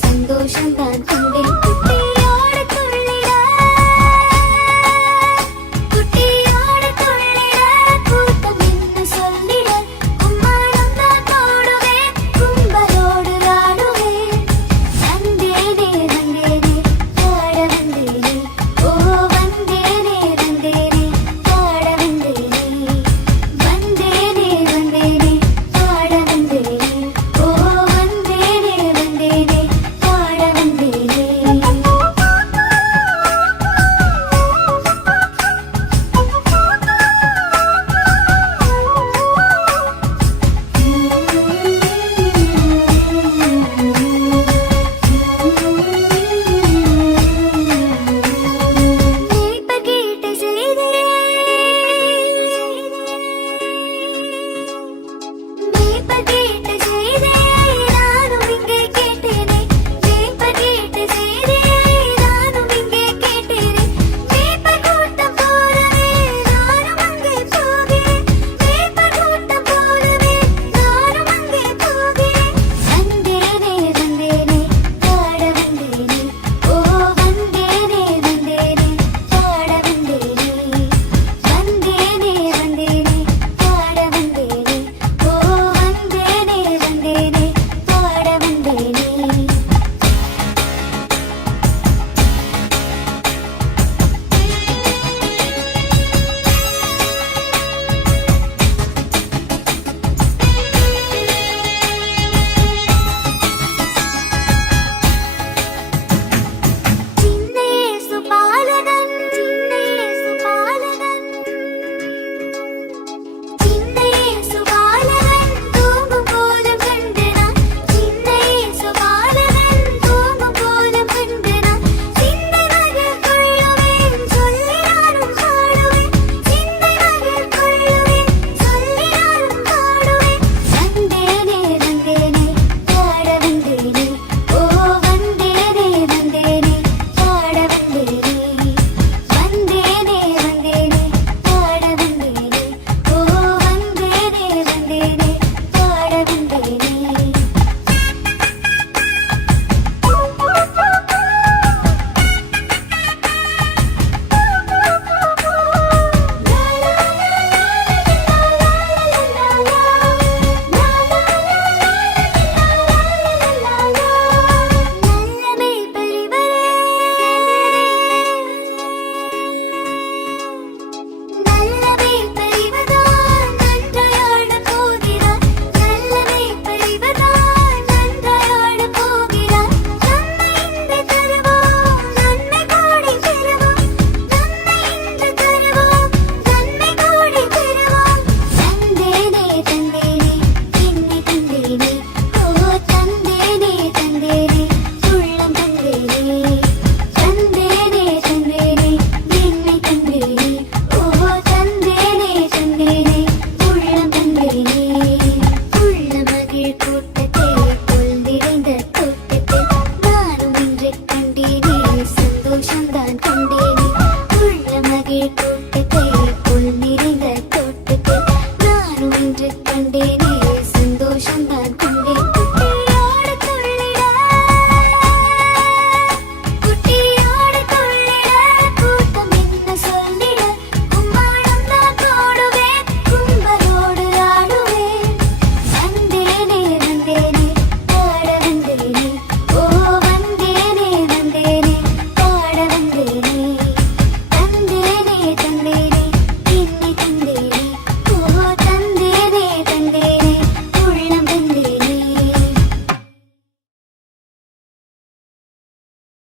சந்தோஷம்தான். shambhu